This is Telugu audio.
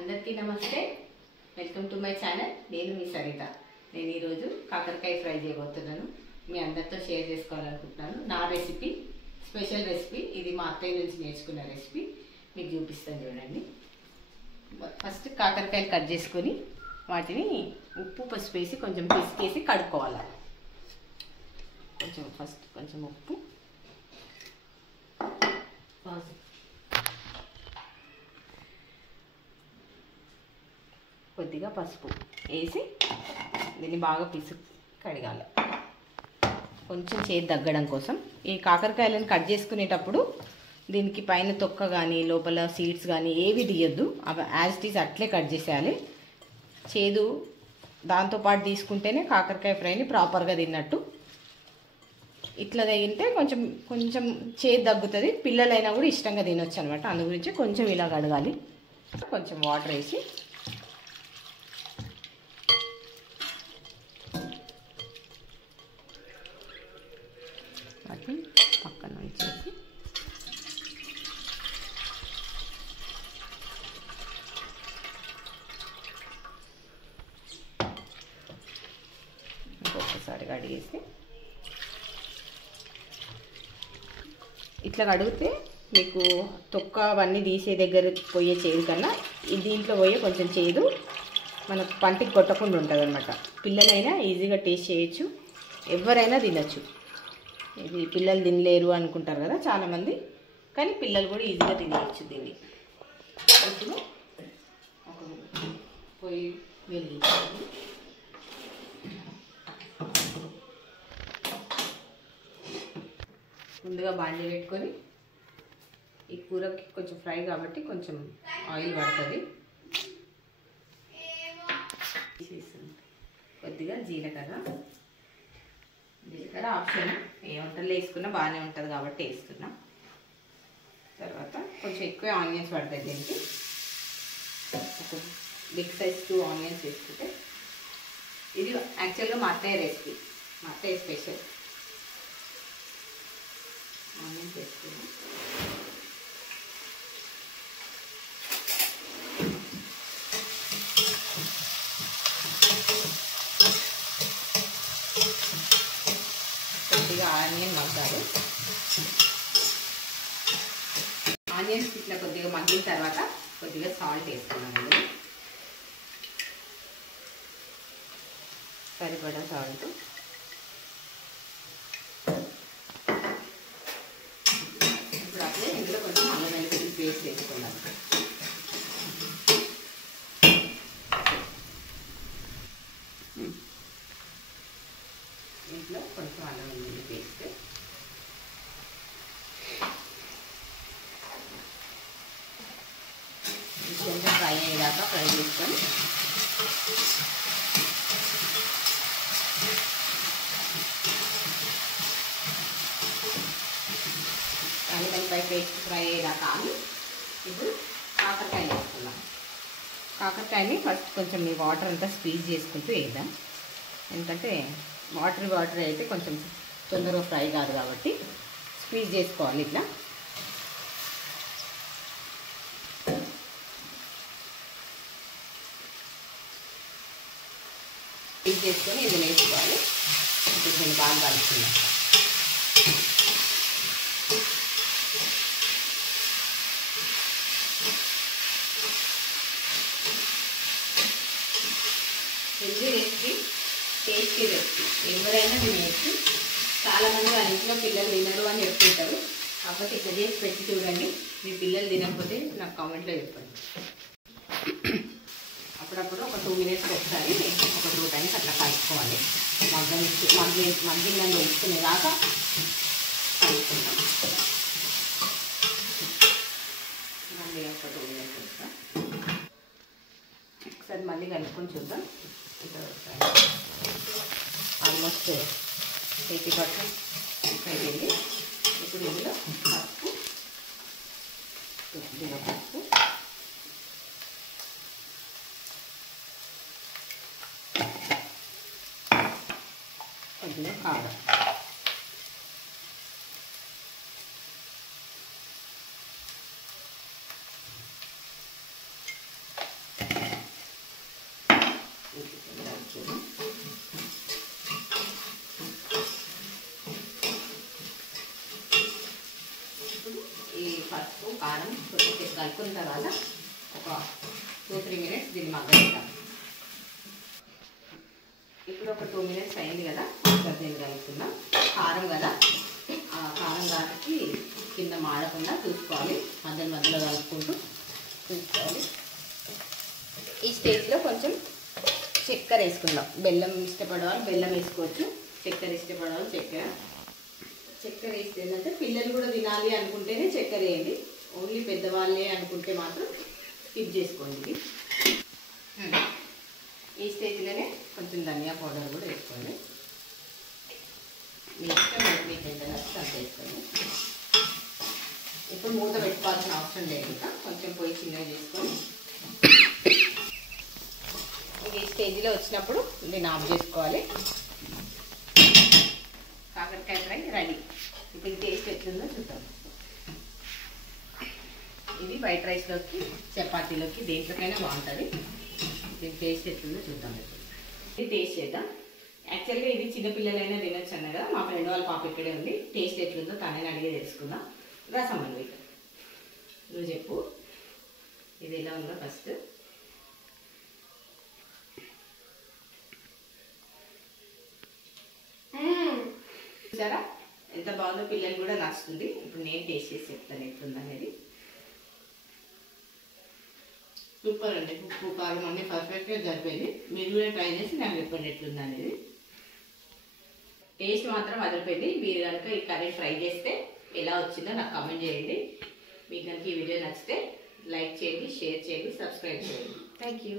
అందరికీ నమస్తే, వెల్కమ్ టు మై ఛానల్. నేను మీ సరిత. నేను ఈరోజు కాకరకాయ ఫ్రై చేయబోతున్నాను. మీ అందరితో షేర్ చేసుకోవాలనుకుంటున్నాను. నా రెసిపీ, స్పెషల్ రెసిపీ. ఇది మా అత్తయ్య నుంచి నేర్చుకున్న రెసిపీ. మీకు చూపిస్తాను చూడండి. ఫస్ట్ కాకరకాయలు కట్ చేసుకొని వాటిని ఉప్పు పసుపు వేసి కొంచెం పిసికేసి కడుక్కోవాలి. ఫస్ట్ కొంచెం ఉప్పు, కొద్దిగా పసుపు వేసి దీన్ని బాగా కడగాలి. కొంచెం చేతి తగ్గడం కోసం. ఈ కాకరకాయలను కట్ చేసుకునేటప్పుడు దీనికి పైన తొక్క కానీ లోపల సీడ్స్ కానీ ఏవి తీయద్దు. అవి యాజ్ ఇట్ ఈజ్ అట్లే కట్ చేసేయాలి. చేదు దాంతోపాటు తీసుకుంటేనే కాకరకాయ ఫ్రైని ప్రాపర్గా తిన్నట్టు. ఇట్లా తగిలితే కొంచెం కొంచెం చేదు తగ్గుతుంది. పిల్లలైనా కూడా ఇష్టంగా తినొచ్చు అనమాట. అందు గురించి కొంచెం ఇలా కడగాలి. కొంచెం వాటర్ వేసి వాటిని పక్కన ఉంచేసి ఇంకొకసారి కడిగేసి ఇట్లా కడిగితే మీకు తొక్క అవన్నీ తీసే దగ్గర పోయే చేదు కన్నా దీంట్లో పోయే కొంచెం చేదు మనకు పంటికి కొట్టకుండా ఉంటుంది అనమాట. పిల్లలైనా ఈజీగా టేస్ట్ చేయొచ్చు, ఎవరైనా తినచ్చు. ఇది పిల్లలు తినలేరు అనుకుంటారు కదా చాలామంది, కానీ పిల్లలు కూడా ఈజీగా తినేయచ్చు దీన్ని. ఇప్పుడు ఒక పొయ్యి వెలిగించాలి. ముందుగా బాండీ పెట్టుకొని, ఈ కూరకి కొంచెం ఫ్రై కాబట్టి కొంచెం ఆయిల్ పడుతుంది. కొద్దిగా జీలకర్ర ఆప్షన్, ఏ వంటలు వేసుకున్నా బాగానే ఉంటుంది కాబట్టి వేస్తున్నా. తర్వాత కొంచెం ఎక్కువ ఆనియన్స్ పడతాయి దీనికి. ఒక బిగ్ సైజ్ 2 ఆనియన్స్ వేసుకుంటే, ఇది యాక్చువల్గా మా అత్తయ్య రెసిపీ, మా అత్తయ్య స్పెషల్. ఆనియన్స్ వేసుకున్నాం. కొద్దిగా ఆనియన్ మగ్గాలి. ఆనియన్స్ ఇట్లా కొద్దిగా మగ్గిన తర్వాత కొద్దిగా సాల్ట్ వేసుకున్నాం. సరిపడా సాల్ట్. ఇప్పుడు అట్లే ఇందులో కొంచెం అల్లం వెల్లుల్లి పేస్ట్ వేసుకున్నాం. ఇంట్లో కొంచెం అల్లం వెల్లుల్లి పేస్ట్, కొంచెం ఫ్రై అయ్యేదాకా ఫ్రై చేసుకొని అల్లిపాయ పేస్ట్ ఫ్రై అయ్యేదాకా ఆగి ఇప్పుడు కాకరకాయలు వేసుకున్నాం. కాకరకాయని ఫస్ట్ కొంచెం ఈ వాటర్ అంతా స్క్వీజ్ చేసుకుంటూ వేద్దాం. ఎందుకంటే వాటర్ అయితే కొంచెం తొందరగా ఫ్రై కాదు కాబట్టి స్క్వీజ్ చేసుకోవాలి. ఇట్లా స్క్వీజ్ చేసుకొని ఇందులో వేసుకోవాలి. ఇప్పుడు నేను బాగా కలుపుతున్నాను. హెల్దీ రెసిపీ, టేస్టీ రెసిపీ, ఎవరైనా తినేయచ్చు. చాలామంది వాళ్ళ ఇంట్లో పిల్లలు తినరు అని చెప్తుంటారు. కాకపోతే ఇట్లా చేసి పెట్టి చూడండి. మీ పిల్లలు తినకపోతే నాకు కామెంట్లో చెప్పండి. అప్పుడప్పుడు ఒక 2 మినిట్స్ ఒకసారి, ఒక 2 టైమ్స్ అట్లా కలుపుకోవాలి. మగ్గిందని తెలుసుకునేదాకా కలుపుకుంటాం. మళ్ళీ ఒక 2 మినిట్స్ వస్తాం. ఒకసారి మళ్ళీ కలుపుకొని చూద్దాం. ఆల్మోస్ట్ 80% అయిపోయింది. ఇప్పుడు ఇందులో పసుపు, కొద్దిగా పసుపు, కొద్దిగా కారం, వేసుకుందాం. ఈ పసుపు కారం కొంచెం కలుపుకున్న తర్వాత ఒక 2-3 మినిట్స్ దీన్ని మగ్గనిద్దాం. ఇప్పుడు ఒక 2 మినిట్స్ అయింది కదా, దీన్ని కలుపుకుందాం. కారం కదా, ఆ కారం కాబట్టి కింద మాడకుండా చూసుకోవాలి, మధ్యలో కలుపుకుంటూ చూసుకోవాలి. ఈ స్టేజ్లో కొంచెం చక్కెర వేసుకుందాం. బెల్లం ఇష్టపడేవాళ్ళు బెల్లం వేసుకోవచ్చు, చక్కెర ఇష్టపడేవాళ్ళు చక్కెర వేస్తే ఏంటంటే పిల్లలు కూడా తినాలి అనుకుంటేనే చక్కెర వేయండి. ఓన్లీ పెద్దవాళ్ళే అనుకుంటే మాత్రం స్కిప్ చేసుకోండి. ఈ స్టేజ్లోనే కొంచెం ధనియా పౌడర్ కూడా వేసుకోండి. మీ ఇష్టం, మీకు ఎంత నచ్చితే అంత వేసుకోండి. ఇప్పుడు మూత పెట్టుకోవాల్సిన అవసరం లేకుండా కొంచెం పొయ్యి చిన్నగా చేసుకొని ఈ స్టేజ్లో వచ్చినప్పుడు దీన్ని ఆఫ్ చేసుకోవాలి. కాకరకాయ ఫ్రై రెడీ. ఇప్పుడు టేస్ట్ ఎట్లుందో చూద్దాం. ఇది వైట్ రైస్లోకి, చపాతీలోకి, దేంట్లోకైనా బాగుంటుంది. దీని టేస్ట్ ఎట్లుందో చూద్దాం. ఇది టేస్ట్ చేద్దాం. యాక్చువల్గా ఇది చిన్నపిల్లలైనా తినొచ్చు అన్న కదా, మా ఫ్రెండ్ వాళ్ళ పాప ఇక్కడే ఉంది. టేస్ట్ ఎట్లుందో తనని అడిగే తెలుసుకుందాం. రసం అన్వి, నువ్వు చెప్పు ఇది ఎలా ఉందో ఫస్ట్. చూసారా ఎంత బాగుందో, పిల్లలు కూడా నచ్చుతుంది. ఇప్పుడు నేను టేస్ట్ చేసి చెప్తాను ఎట్లుంది అనేది. సూపర్ అండి, ఉప్పు కారం అన్నీ పర్ఫెక్ట్గా సరిపోయింది. మీరు కూడా ట్రై చేసి నాకు చెప్పండి ఎట్లుంది అనేది. టేస్ట్ మాత్రం అదిరిపోయింది. మీరు కనుక ఈ కర్రీ ట్రై చేస్తే ఎలా వచ్చిందో నాకు కామెంట్ చేయండి. మీకు కనుక ఈ వీడియో నచ్చితే లైక్ చేయండి, షేర్ చేయండి, సబ్స్క్రైబ్ చేయండి. Thank you.